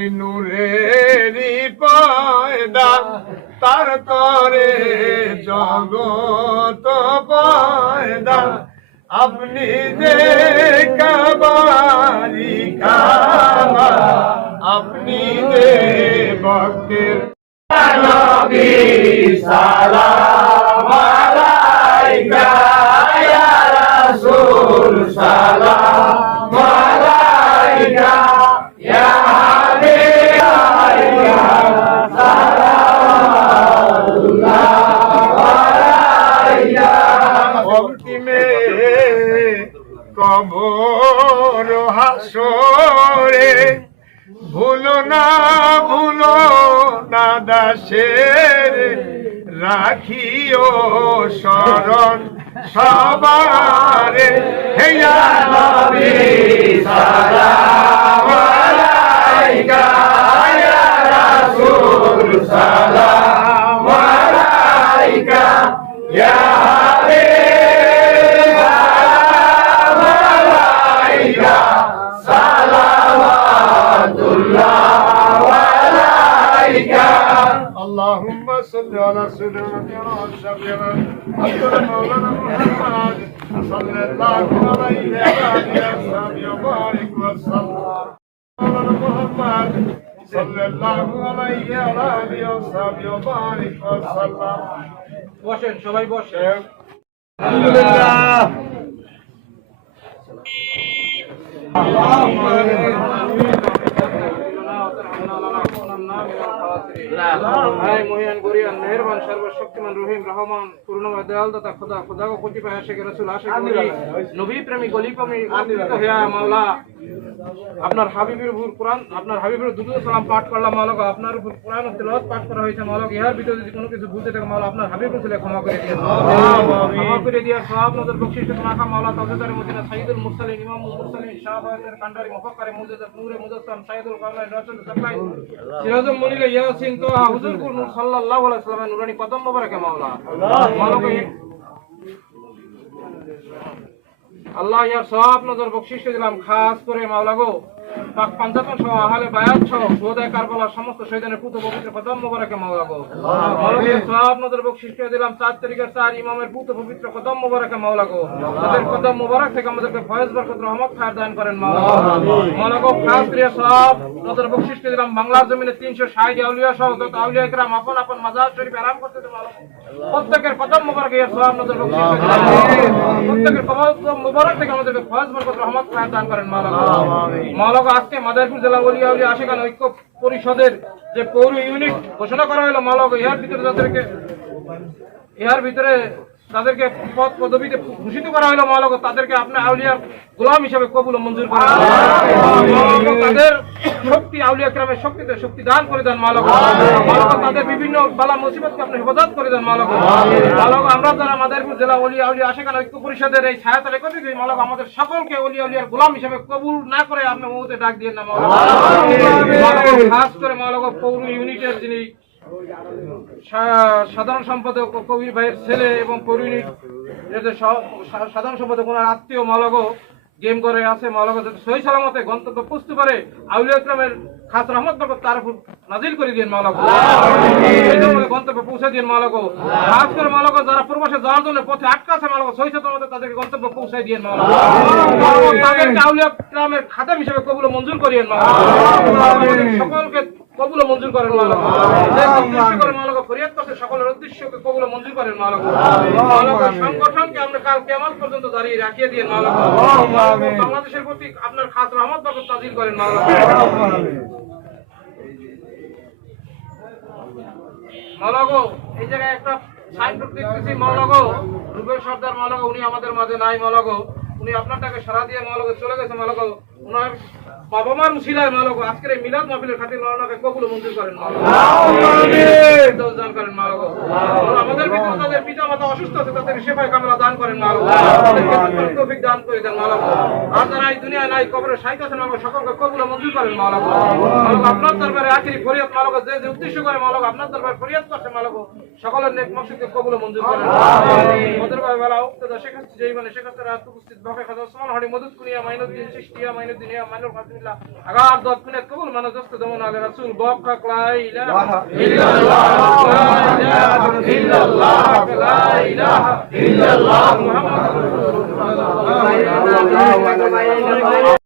আপনি নূরেরই পয়দা, তার করে জগত পয়দা। আপনি যে কাবারি কাবা, আপনি যে ভক্তের সালাম। ভুলো না শের রাখিও শরণ সবারে। হেয়া নবী সালাম صل على سيدنا محمد مولانا محمد صلى الله عليه وعلى اله وبارك وسلم مولانا محمد صلى الله عليه وعلى اله وصحبه وبارك وسلم বসেন সবাই বসেন আলহামদুলিল্লাহ হায় মহিয়ান গরিয়ান মেহেরবান সর্বশক্তিমান রহিম রহমান পূর্ণময় দয়াল দাতা খোদা খোদা কো কোটি পায় আশিক রাসূল আশিক করি নবী প্রেমী গলি হইয়া মাওলা আপনার হাবিবের উপর কোরআন আপনার হাবিবের দুটো সালাম পাঠ করলাম মালক আপনার উপর কোরআন তেলাওয়াত পাঠ করা হয়েছে মালক ইহার ভিতরে যদি কোনো কিছু ভুলতে থাকে মালক আপনার হাবিব রসুলে ক্ষমা করে দিয়ে ক্ষমা করে দিয়ে সব নজর বকশিশ মাখা মাওলা তাজদার মদিনা সাইদুল মুরসালিন ইমাম মুরসালিন শাহবাজের কান্ডারি মুফাক্কারে মুজাদ্দিদ নূরে মুজাসসাম সাইদুল কামলাইন রাসূল সাল্লাই সিরাজুল মুনির ইয়াসিন তো হুজুর কুর নূর সাল্লাল্লাহু আলাইহি ওয়াসাল্লামের নুরানি কদম মোবারকে মাওলা মাওলা গো, আল্লাহ ইয়ার সব নজর বকশিস দিলাম খাস করে মাওলা গো। পাক পাঞ্জাতন সহ আহলে বায়াত সহ কারবালার সমস্ত পবিত্র কদম মোবারকে মাওলা গো মাওলাকে সব নজর বকশিস করে দিলাম চার তারিখের চার ইমামের পবিত্র কদম মোবারকে মাওলা গো তাদের কদম মোবারক থেকে আমাদেরকে ফয়েজ বরকত রহমত খায়ের দান করেন মাওলা গো মাওলা গো খাস করে সব নজর বকশিস করে দিলাম বাংলার জমিনে তিনশো ষাট আউলিয়া সহ যত আউলিয়া একরাম আপন আপন মাজার শরীফ আরাম করতে মাওলা প্রত্যেকের কদম মোবারকে সব নজর বকশিস করে দিলাম। প্রত্যেকের কদম মোবারক থেকে আমাদেরকে ফয়েজ বরকত রহমত খায়ের দান করেন মাওলা গো আজকে মাদারপুর জেলা বলিয়াউলি আশেখান ঐক্য পরিষদের যে পৌর ইউনিট ঘোষণা করা হলো মালক, ইহার ভিতরে তাদেরকে ইহার ভিতরে তাদেরকে পদ পদবিতে ভূষিত করা হলো মালক তাদেরকে আপনার আউলিয়ার গোলাম হিসেবে কবুল মঞ্জুর করেন তাদের শক্তি আউলিয়া ক্রামের শক্তিতে শক্তি দান করে দেন মালক মালক তাদের বিভিন্ন বালা মুসিবতকে আপনি হেফাজত করে দেন মালক মালক আমরা যারা মাদারপুর জেলা অলিয়া আউলিয়া আশেখান ঐক্য পরিষদের এই ছায়াতলে একত্রিত হই, মালক আমাদের সকলকে অলিয়া আউলিয়ার গোলাম হিসেবে কবুল না করে আপনি মুহূর্তে ডাক দিয়ে না মালক খাস করে মালক পৌর ইউনিটের যিনি সাধারণ সম্পাদক কবির ভাইয়ের ছেলে এবং এদের সাধারণ সম্পাদক, ওনার আত্মীয় মালগ, গেম করে আছে, মালগ সহি সালামতে গন্তব্য পুষতে পারে, আউলিয়া ইসলামের খাস রহমত তার নাজিল করে দিন মালগ। গন্তব্যে পৌঁছে দিন মালগ খাস করে মালগ যারা প্রবাসে যাওয়ার জন্য পথে আটকা আছে মালগ সহি সালামতে তাদেরকে গন্তব্য পৌঁছে মালগ তাদেরকে আউলিয়া ইকরামের খাতাম হিসেবে কবুল মঞ্জুর করিয়েন মালগ সকলকে কবুল মঞ্জুর করেন মালক। মালক ফরিয়াদ করছে সকলের উদ্দেশ্যকে কবুল মঞ্জুর করেন মালক। মালক সংগঠনকে আমরা কাল কেমন পর্যন্ত দাঁড়িয়ে রাখিয়ে দিয়ে মালক। বাংলাদেশের প্রতি আপনার খাস রহমত বরকত তাজিল করেন মালক। মালাগো, এই জায়গায় একটা সাইনবোর্ড দেখতেছি, মালাগো। রুবেল সর্দার মালাগো, উনি আমাদের মাঝে নাই মালাগো। উনি আপনারটাকে সারা দিয়ে মালাগো চলে গেছে মালাগো। ওনার বাবা মার মুসিলায় মালাগো আজকের এই মিলাদ মাহফিলের খাতির মাওলানাকে কবুল মঞ্জুর করেন মালাগো আমাদের ভিতরে তাদের পিতা মাতা অসুস্থ আছে, তাদের সেবায় কামলা দান করেন তাদেরকে তৌফিক দান করে দেন মালাগো আর যারা এই দুনিয়ায় নাই, কবরে সাহিত্য আছেন মালাগো সকলকে কবুল মঞ্জুর করেন মালাগো মালাগো আপনার দরবারে আখিরি ফরিয়াদ মালাগো যে যে উদ্দেশ্য করে মালাগো আপনার দরবারে ফরিয়াদ করছে মালাগো সকলের নেক মকসদকে কবুল মঞ্জুর করেন। মদের ভাই বেলা উক্তদা শেখ হাসিনা যেই মানে রাত উপস্থিত বকে খাদা ওসমান হাড়ি মদত কুনিয়া, মাইনুদ্দিন চিশতিয়া মাইনুদ্দিন أغار ضد كل كبول من زفت دمون على رسول بابك لا إله إلا الله لا إله إلا الله لا إله إلا الله محمد رسول الله